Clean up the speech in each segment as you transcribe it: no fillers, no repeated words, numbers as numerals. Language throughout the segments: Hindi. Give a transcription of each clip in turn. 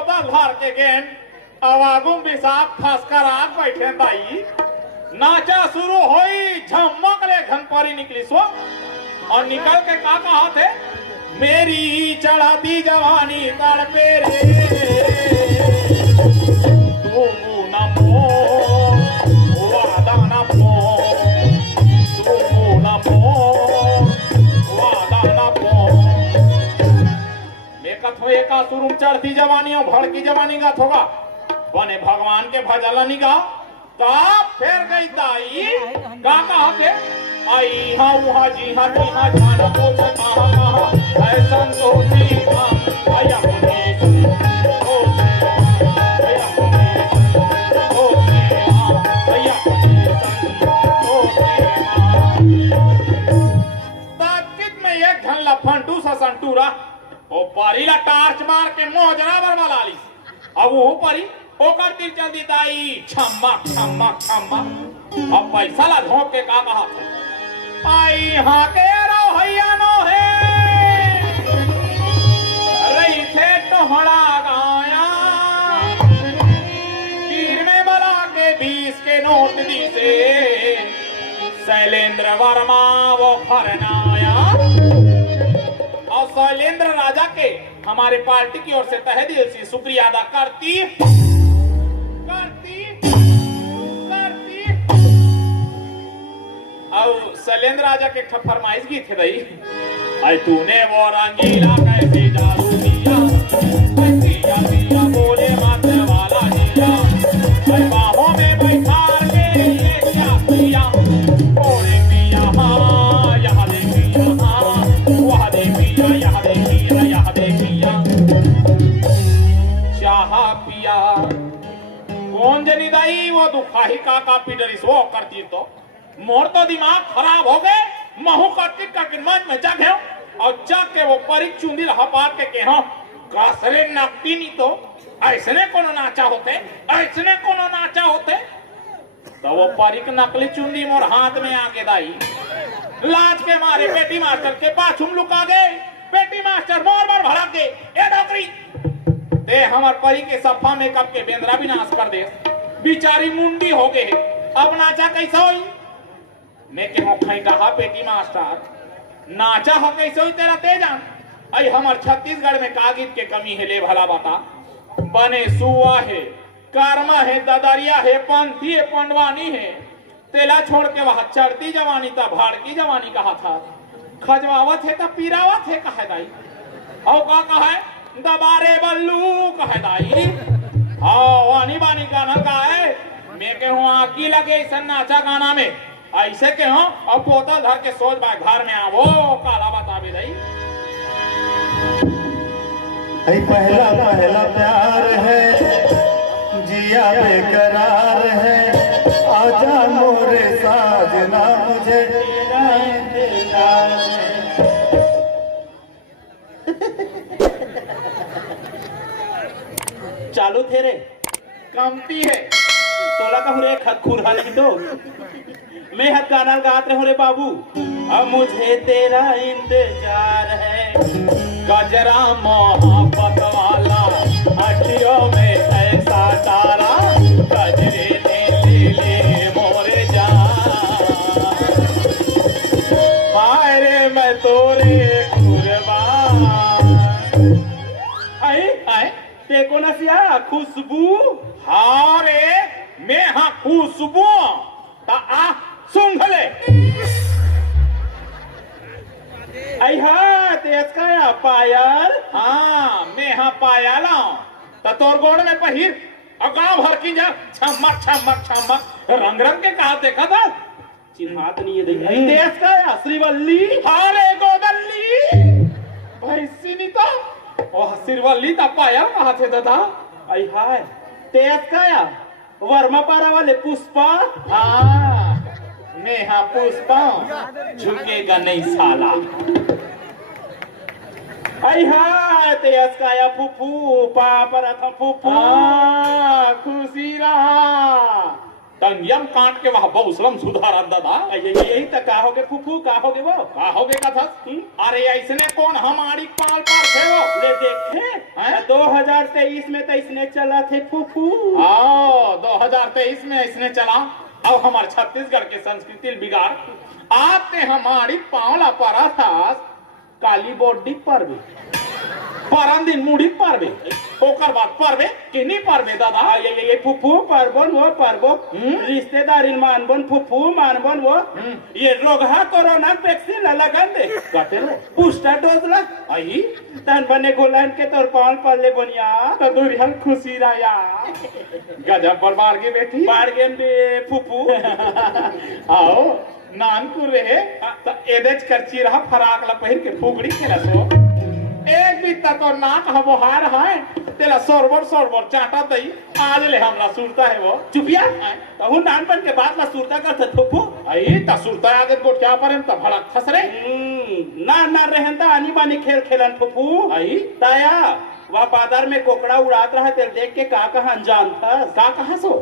बोतल धर के गेन आवागुम विसाख फंसकर आग बैठे दाई नाचा शुरू होई झमक ले घनपरी निकली सो और निकल के का कहा थे मेरी चढ़ाती जवानी तड़पे रे तुम न मोर वादा न मोर तुम न मोर वादा न मोर मैं कथो एका सुरुम चढ़ती जवानी और भड़की जवानी का थोगा बने भगवान के भजला निगा तब फिर गई दाई का कहा थे आई हाँ वहाँ जी हाँ जाना पूछ कहाँ कहाँ ऐसा सोची हाँ आया फंटू सा संटूरा ओ पारीला टार्च मार के मोजरा बरबला ली अब वो परी ओ करती चलती दाई छम्मा छम्मा छम्मा अब पैसा ला झोंक के का कहा आई हाँ के रो हैया नो है रही थे टोहड़ा गाया तीर में बला के 20 के नोट दी से शैलेंद्र वर्मा वो फरनाया और शैलेंद्र राजा के हमारे पार्टी की ओर से तहे दिल से शुक्रिया अदा करती और शैलेंद्र राजा के फरमाइश की थे भाई आई तूने वो रंगीला कैसे जादू दिया दिया दिया बोले माथे वाला दिया आई बाहों में बैठा के ये क्या किया बोले पिया हाँ यहाँ देखिया हाँ वहाँ देखिया यहाँ देखिया यहाँ देखिया चाह पिया कौन जनी दाई वो दुखाही का पीडरिस वो करती तो मोर तो दिमाग खराब हो गए महू कटके मन में जग है और जग के वो परिक चुंदी हपार के हो कासरे नकटी नहीं तो ऐसने कोनो नाचा होते ऐसने कोनो नाचा होते तो वो परिक नकली चुंदी मोर हाथ में आके दाई लाज के मारे पेटी मास्टर के पाछुम लुका गए पेटी मास्टर मोर मोर भड़क गए ए डोकरी ते हमार परी के सफा मेकअप के बेंद्रा भी नाश कर दे बिचारी मुंडी हो गए अब नाचा कैसा हुई मैं के मुखई कहा पेटी मास्टर नाचा हो कैसे हुई तेरा तेजान आई हमार छत्तीसगढ़ में कागिद के कमी है ले भला बता बने सुआ है कर्मा है ददरिया है पंथी है पंडवानी है तेला छोड़ के वहां चढ़ती जवानी था भाड़की जवानी कहा था खजवावत है तो पीरावत है कहा दाई और का कहा है दबारे बल्लू कहा दाई हाँ वानी बानी गाना का है मैं कहूँ आकी लगे इस नाचा गाना में ऐसे के हो और पोतल धर के सोच बा घर में आवो काला बता भी रही पहला पहला प्यार है जिया बेकरार है आजा मोरे साजना मुझे तेरा इंतजार है चालू थे रे कमती है तोला का हुरे खुरहा नहीं तो मैं हद गाना गाते रहो रे बाबू अब मुझे तेरा इंतजार है गजरा मोहब्बत वाला अखियों में ऐसा तारा गजरे ले मोरे जान मारे मैं तोरे कुर्बान आए आए देखो ना सिया खुशबू हाँ रे मैं हाँ खुशबू ता आ सुंघले आई हाँ तेज का पायल हाँ मैं हाँ पाया लाऊं तो तोर गोड़ में पहिर और गांव भर की जा छमक छमक छमक रंग रंग के कहा देखा था चिन्हात नहीं है तेज का श्रीवल्ली हाँ रे गोदल्ली भैंसी नहीं तो ओह श्रीवल्ली ता पायल कहा थे दादा आई हाय तेज का वर्मा पारा वाले पुष्पा हाँ मैं हाँ पुष्पा झुकेगा नहीं साला आई हाय तेज का फूफू पापा रखा फूफू खुशी रहा तंगियम काट के वह बहुसलम सुधारा दादा यही तक का होगे फूफू का होगे वो का हो गए का था अरे ऐसने कौन हमारी पाल पाल थे वो ले देखे हैं? 2023 में तो इसने चला थे फूफू। आओ 2023 में इसने चला अब हमारे छत्तीसगढ़ के संस्कृति बिगाड़ आते हमारी पावला परा था काली बोडी पर्व परम दिन मुड़ी परबे ओकर बाद परबे किनी परबे दादा ये फूफू परबन वो परबो रिश्तेदारी मानबन फूफू मानबन वो ये रोगहा कोरोना वैक्सीन लगन दे कते लो बूस्टर डोज ला आई तन बने गोलन के तोर पाल पल्ले बनिया तो दुरिहन खुशी रहा गजब बरबार के बेटी बारगेन बे फूफू आओ नानपुर रहे तो एदेज करची रहा फराक ला पहिर के फुगड़ी के रसो एक भी तो नाक हबोहार है तेरा सरवर सरवर चाटा दई आज ले हमरा सुरता है वो चुपिया तो हूं नानपन के बाद ला सुरता करत फूफू आई ता सुरता आगे को क्या परम ता भड़क खसरे ना रहन ता आनी बानी खेल खेलन फूफू आई ताया वह बाजार में कोकड़ा उड़ात रहा तेरे देख के का कहा अनजान था का कहा सो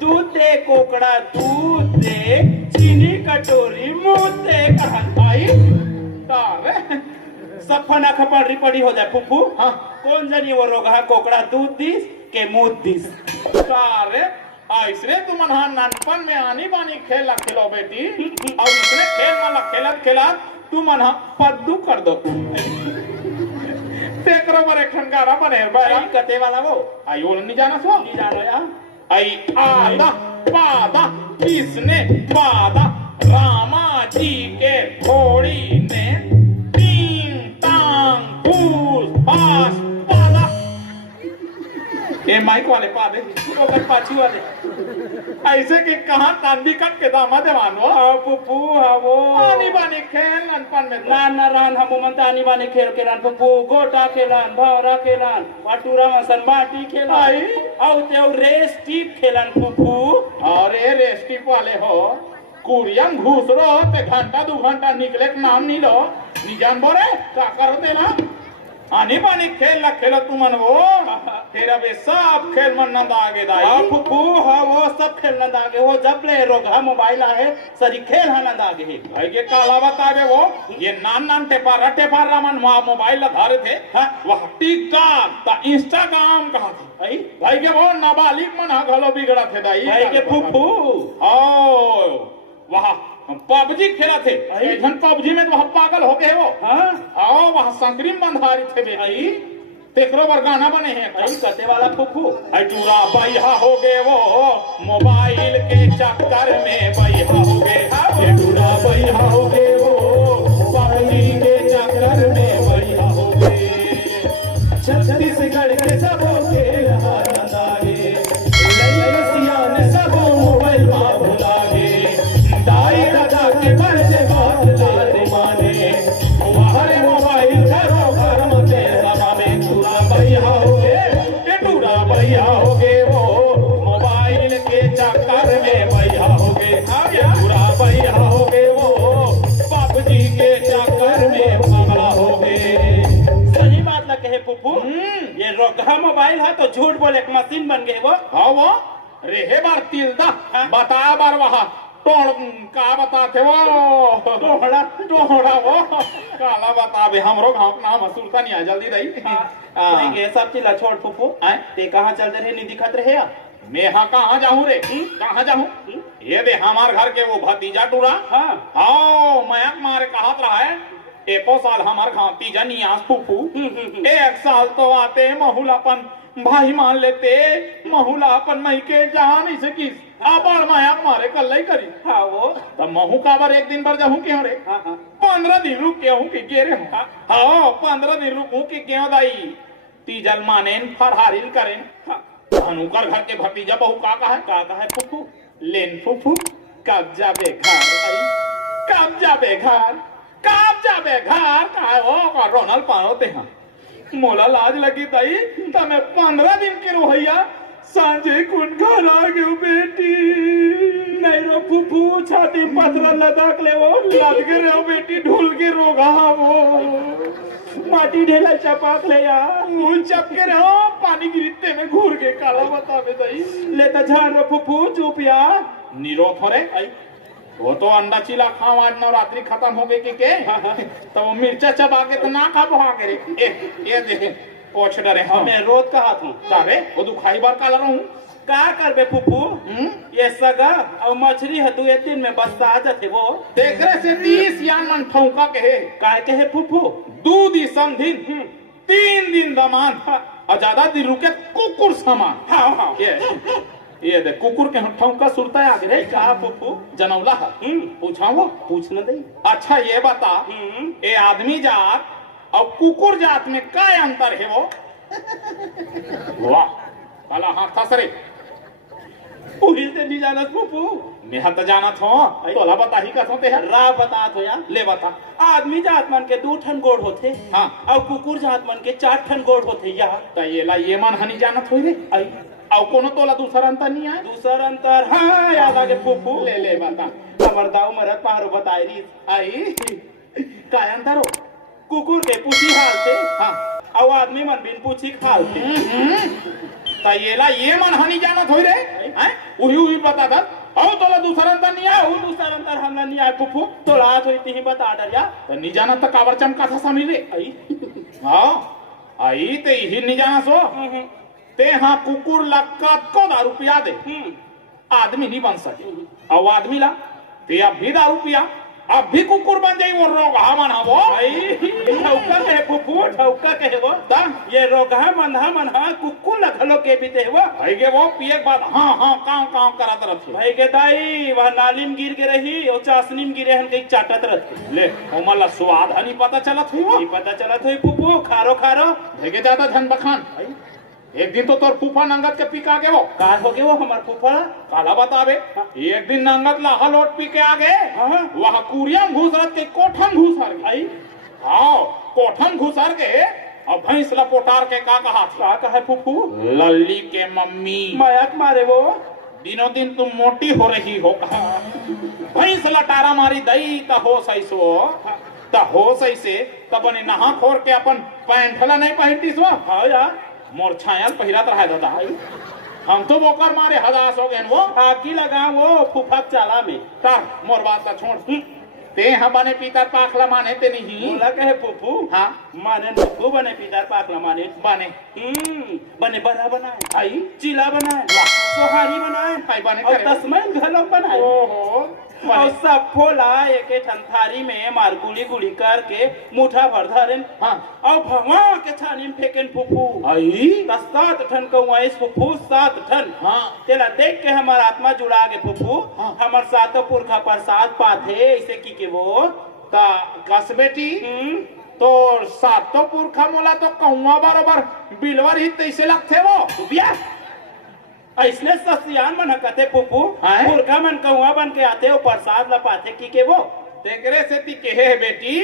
दूध दे कोकड़ा दूध दे चीनी कटोरी मुंह दे कहा आई तारे सब फना खपड़ी पड़ी हो जाए फूफू। हाँ कौन जानी वो रोगा कोकड़ा दूध दिस के मुंह दिस तारे ऐसने तुम नानपन में आनी बानी खेल खेलो बेटी और इसने खेल माला खेलत खेलत तू मन पद्दू कर दो तेकरो पर एक ठनकारा बने भाई कते वाला वो आई वो नहीं जाना सो नहीं जानो यार आई आदा पादा किसने पादा रामा जी के घोड़ी ने तीन टांग फूस पास पादा ये माइक वाले पादे तो कर पाछी वाले ऐसे कि कहां तांदी कट के दामा देवान वो फूफू हा वो आनी बानी खेल ननपन में ना रहन हम मन आनी बानी खेल के लान फूफू गोटा के लान भावरा के लान पाटूरा मसन बाटी खेला आई और ते रेस टीप खेलन फूफू अरे रेस्टिप वाले हो कुरियम घुस रो ते घंटा 2 घंटा निकले के नाम नहीं लो निजान बोरे का करो देना आनी बानी खेल ला खेलो तुमन वो तेरा बे सब खेल मन नंद आगे दाई हाँ फूफू हाँ वो सब खेल नंद आगे वो जब ले रोगा मोबाइल आए सरी खेल हाँ नंद आगे है भाई के काला बतावे वो ये नान टेपार रामन वहाँ मोबाइल ला धारे थे वह टिकटॉक ता इंस्टाग्राम कहाँ थे भाई के वो नाबालिग मन घलो बिगड़ा थे दाई भाई के फूफू ओ वहाँ पबजी खेला थे ऐसन पबजी में तो वहाँ पागल हो गए वो हाँ आओ वहाँ संग्रीम बंधारी थे बेटी तेकरो बार गाना बने हैं भाई कते वाला फूफू अटूरा बैहा हो गए वो मोबाइल के चक्कर में बैहा हो गए अटूरा बैहा हो गए वो पबजी के चक्कर में बैहा हो गए छत्तीसगढ़ के सबों के हारे लैसियान सब मोबाइल में भुला गए दाई दादा के बड़े बात लाते माने हमारे मोबाइल घरों घर मते समा में पूरा बैहा हो गए टूरा बैहा हो गए वो मोबाइल के चक्कर में बैहा हो गए पूरा बैहा हो गए वो पबजी के चक्कर में पगला हो गए सही बात ना कहे फूफू ये रोगा मोबाइल है तो झूठ बोले एक मशीन बन गए वो हाँ वो रेहे बार तिलदा बताया बार वहाँ टोड़ का बताते वो टोड़ा वो काला बतावे हमरो गांव का नाम हसूरता नहीं आ जल्दी रही ये सब चीज छोड़ फूफू ते कहाँ चलते रहे नहीं दिखत रहे मैं हाँ कहाँ जाऊँ रे कहाँ जाऊँ ये दे हमार घर के वो भतीजा टूरा हाँ मयक मारे कहा रहा है एको साल हमार गाँव तीजा नियास फूफू एक साल तो आते महुलापन भाई मान लेते महुलापन मही के जान इसे किस आबार माया मारे कल ही करी हाँ वो तब महू का बार एक दिन भर जाऊँ क्यों रे 15 दिन रुक के हूँ कि गेरे हूँ हाँ 15 दिन रुकूं कि क्यों दाई तीजल मानेन फरहारिल करें हनुकर घर के भतीजा बहू का है फूफू लेन फूफू कब जाबे घर कब जाबे घर कब जाबे घर का वो रोनल पानोते हैं मोला लाज लगी दाई तमे 15 दिन के रोहैया सांझे कुन घर आ गयो बेटी नहीं रो फूफू छाती पथरा लदाक ले वो लद के रो बेटी ढूल के रोगा वो माटी ढेला चपाक ले यार मुंह चप के रहो पानी गिरते में घूर के काला बतावे दाई ले तो झान रो फूफू चुप यार निरोध हो रे आई वो तो अंडा चिला खाओ आज नवरात्रि खत्म हो गई के तो वो मिर्चा चबा के तो ना खा बहा के रे ये देख पोछ डरे मैं रोज कहा था तारे वो दुखाई बार काला रहूं का करबे फुफू ये सगा और मछली हतु एक दिन में बस आ जाते वो देख रहे से 30 यान मन ठौका के है काहे के है फुफू 2 दिन समधिन 3 दिन दमान और ज्यादा दिन रुके कुकुर समान हाँ हाँ ये देख कुकुर के ठौका सुरता आगे रे कहा फुफू जनौला है पूछा वो पूछना दे अच्छा ये बता ये आदमी जात और कुकुर जात में क्या अंतर है वो वाह काला हाथ था सरे पूरी से नहीं जाना फुफू मैं तो जाना था तोला बता ही का थे रा बता तो यार ले बता आदमी जात मन के 2 ठन गोड़ होते हाँ और कुकुर जात मन के 4 ठन गोड़ होते यार तो ये ला ये मन हनी जाना थोड़ी रे आई और कोनो तोला दूसरा अंतर नहीं आए दूसरा अंतर हाँ याद आ गया फुफू ले बता हमर दाऊ मरत पहाड़ो बताई रही आई का अंतर हो कुकुर के पूछी हाल थे हाँ और आदमी मन बिन पूछी खाल थे तो ये ला ये मन हनी जाना थोड़ी रे हैं उही बता था और तोला दूसरा अंतर नहीं आए वो दूसरा अंतर हमला नहीं आए फुफू तो रात हुई थी बता डर या तो नहीं जाना तो काबर चमका था समी रे आई हाँ आई ते ही नहीं जाना सो ते हाँ कुकुर लक्का को दारू पिया दे आदमी नहीं बन सके और आदमी ला ते अब भी दारू पिया अब भी कुकुर बन जाई वो रोगा मन वो ठौका कहे फुफू ठौका कहे वो ता ये रोगा मन हा कुकुर लखलो के भी ते वो भाई के वो पिए के बाद हाँ हाँ काम करत रहते भाई के दाई वह नाली में गिर के रही और चाशनी में गिरे हम कहीं चाटत रहते ले ओमला स्वाद हनी पता चलत हुई वो नहीं पता चला तो फुफू खारो खारो भेगे ज्यादा धन बखान एक दिन तो तोर फूफा नंगत के पी के आगे वो कार हो गए वो हमार फुफा काला बतावे एक दिन नंगत लाहा लोट पी के आगे वह कुरिया घुसरत के कोठन घुसर गई हाँ कोठन घुसर के और भैंस लपोटार के का कहा फुफू लल्ली के मम्मी मायाक मारे वो दिनों दिन तुम मोटी हो रही हो कहा भैंस लटारा मारी दई त हो सही सो त हो सही से तब बने नहा खोर के अपन पैंठला नहीं पहनती सो हाँ यार मोर छायल पहिरा रहा दादा हम तो बोकर मारे हदास हो गए वो आगी लगा वो फुफा चाला में तार मोर बात का छोड़ ते हाँ बने पीतर पाखला माने ते नहीं बोला कहे फुफू हाँ माने फुफू बने पीतर पाखला माने बने बने बड़ा बनाए आई चिला बनाए सोहारी बनाए आई बने और करे तस्मैन घलों बनाए ओहो और सब फोला एक ठंथारी में मार गुली गुली करके मुठा भर धरेन हाँ और भगवा के छानी में फेंकेन फुफू आई 7 ठन कौआइस फुफू 7 ठन हाँ तेरा देख के हमार आत्मा जुड़ा गे फुफू हाँ। हमार सातों पुरखा प्रसाद पाथे ऐसे की के वो ता कस बेटी तो सातों पुरखा मोला तो कहूँगा बरोबर बिलवर ही तैसे लगते वो बिया ऐसने ससियान मन कते फुफू हैं? पुरखा मन कौआ बन के आते हो प्रसाद लपाते की के वो तेकरे से ती कहे है बेटी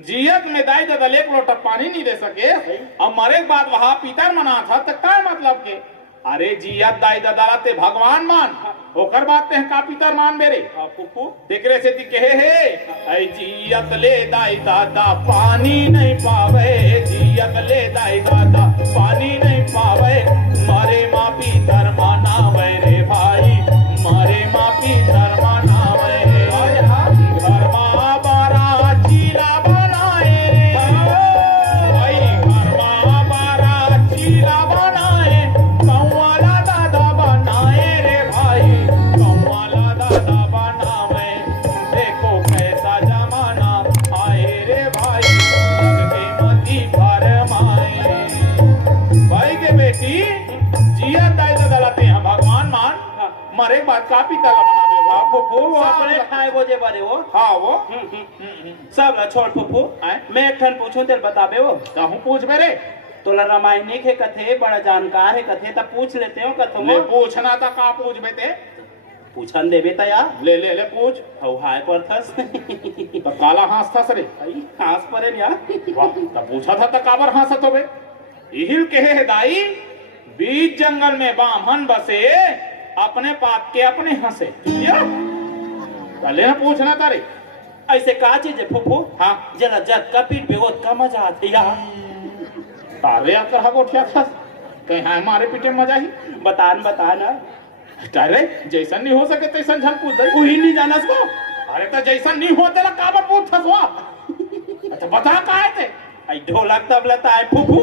जियत में दाई ददल 1 लोटा पानी नहीं दे सके और मरे बाद वहाँ पितर मना था तो क्या मतलब के अरे जियत दाई ददाला ते भगवान मान ओकर बात ते का पितर मान मेरे फुफू तेकरे से ती कहे है ऐ जियत ले दाई दादा पानी नहीं पावे जियत ले दाई दादा पानी नहीं पावे मारे माँ पितर मानावे रे भाई मारे माँ पितर मानावे घर माँ बारा चीला बनाए भाई घर माँ बारा चीला बनाए कौवाला दादा बनाए रे भाई कौवाला दादा बनावे देखो कैसा जमाना आए रे भाई लगते मती फरमाए भाई के बेटी जिया दाई दलाते हैं भगवान मान मरे बात का पिता बना दे वो फुफू वो अपने खाए वो जे बारे वो हाँ वो सब ला छोड़ फुफू मैं एक ठन पूछूं तेरे बताबे वो कहूँ पूछ मेरे तोला रामायणी के कथे बड़ा जानकार है कथे तब पूछ लेते हो कथो ले पूछना था का पूछ बेटे पूछन देबे त यार ले पूछ हौ हाय पर थस तो काला हंस था सरे आई हास परे यार वाह तब पूछा था तो काबर हंसत होबे इहिल कहे है दाई बीच जंगल में बामन बसे अपने पाप के अपने हंसे पहले ना पूछना तारे ऐसे का चीज है फुफू हाँ जरा जग का पीठ पे होत का मजा आते यार तारे आकर हगो उठिया था कहीं हाँ हमारे पीछे मजा ही बतान बताना अरे जैसन नहीं हो सके तैसन झन पूछ दे। वही नहीं जाना इसको। अरे तो जैसन नहीं होते ला काबा पूछ थसवा। अच्छा बता काहे थे? आई ढोलक तबला ताए फुफू।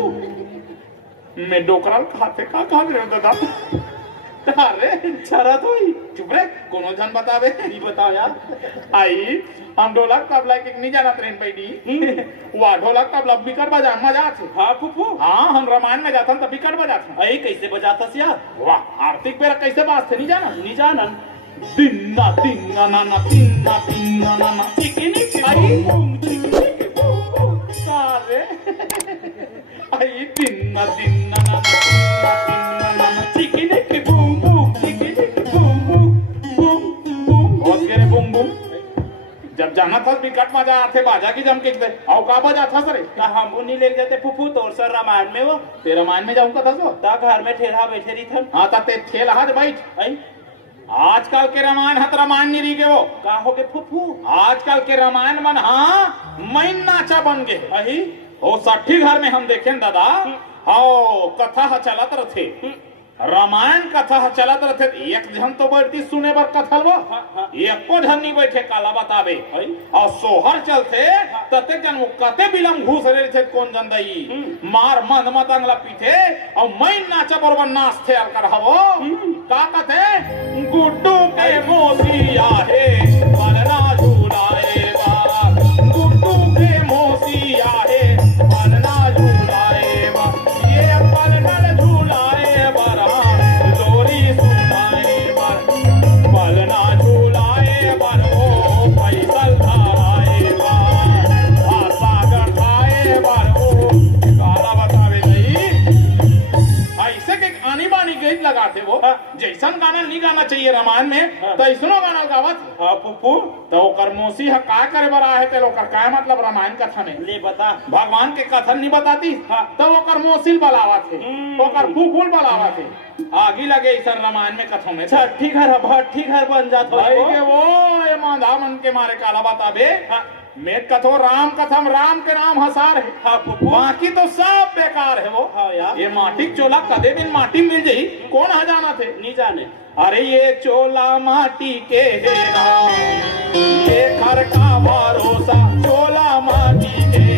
मैं डोकराल खाते का कहा रे दादा। अरे शरत हुई। चुप रे कोनो झन बतावे। नहीं बताओ यार। आई हम ढोलक तबला के नहीं जाना ट्रेन पैडी। वाह ढोलक तबला बिकट बजा मजा आथे। हाँ फुफू। हाँ हम रामायण में जाता तो बिकट बजाते। आई कैसे बजाता से यार? वाह आर्थिक बेरा कैसे बात थे नहीं जाना? नहीं जानन। तिन्ना तिन्ना ना ना तिन्ना तिन्ना ना ना चिकनी आई सारे आई तिन्ना तिन्ना ना ना तिन्ना तिन्ना ना ना चिकनी की बूम बूम चिकनी की बूम बूम बूम बूम। बहुत गेरे बूम बूम। जब जाना था बिकट मजा आते बाजा की जम के दे आओ का बजा था सरे। ता हम उन्हीं ले जाते फुफू तोर सर रामायण में वो। तेरा मान में जाऊंगा था सो। ता घर में ठेला बैठे रही थन। हाँ ता ते ठेला हाथ बैठ। आई आजकल के रामायण हत रामायण नहीं रही के वो। का हो के फुफू? आजकल के रामायण मन हाँ मैन नाचा बन गए। अही ओ 60 घर में हम देखे दादा हाओ कथा ह चलत रथे। रामायण कथा ह चलत रथे एक जन तो बैठती सुने बर कथल वो। एको जन नहीं बैठे काला बतावे। और सोहर चलते तते जन वो कते बिलम घुस रहे थे कौन जन दई मार मद मतंगला पीठे और मैं नाचा बरोबर नाचते अलकर हवो। का कथे गुड्डू के मोसिया है बनना झूलाए बाग। गुड्डू के मोसिया है बनना झूलाए बाग। ये पलनल झूलाए बार लोरी सुनाए बार। पलना झूलाए बार ओ पैसल धाराए बार। सागर खाए बार ओ काला बतावे नहीं। ऐसे के आनी बानी गीत लगाते वो। जैसन गाना नहीं गाना चाहिए रामायण में तो ऐसनो गाना गावत। हाँ फुफू। तो ओकर मोसी ह का करे बरा है तेरे ओकर का मतलब रामायण कथा में ले बता। भगवान के कथन नहीं बताती। तो ओकर मोसिल बलावा थे ओकर फूफूल बलावा थे। आगे लगे इस रामायण में कथों में छठी घर भट्ठी घर बन जात भाई के वो ये मांधा मन के मारे काला बताबे। मेट कथो राम कथम राम के नाम हसार है। हाँ फुफू। बाकी तो सब बेकार है वो। हाँ यार। ये माटी चोला कदे दिन माटी मिल जाई कौन हजाना थे नहीं जाने। अरे ये चोला माटी के है राम ये घर का भरोसा चोला माटी के